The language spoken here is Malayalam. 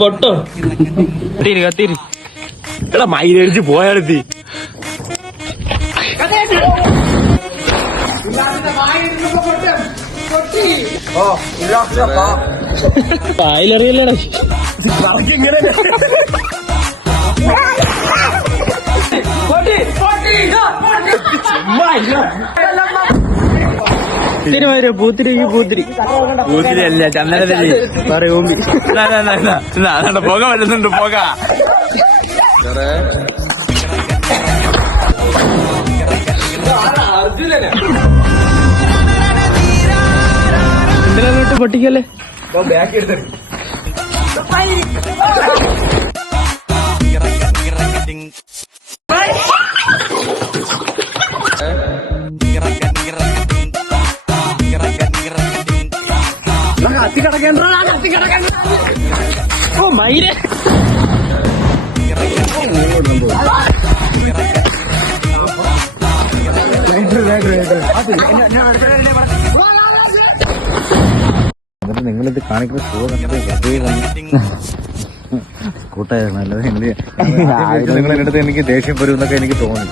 കൊട്ടോ കത്തിരി കത്തിരി എടാ മൈലടിച്ച് പോയാലെത്തി പായിലറിയല്ലേടാ പൂത്തിരി പൂത്തിരി അല്ല ചന്ദനത്തിരി പറയും പുക വരുന്നുണ്ട് പുക എന്തിനാ പൊട്ടിക്കല്ലേ ബാക്ക് എടുത്തു ഓ മയില് നിങ്ങളിത് കാണിക്കുന്ന ഷോ കൂട്ടായിരുന്നു അല്ലത് നിങ്ങൾ എൻ്റെ അടുത്ത് എനിക്ക് ദേഷ്യം വരും എന്നൊക്കെ എനിക്ക് തോന്നി.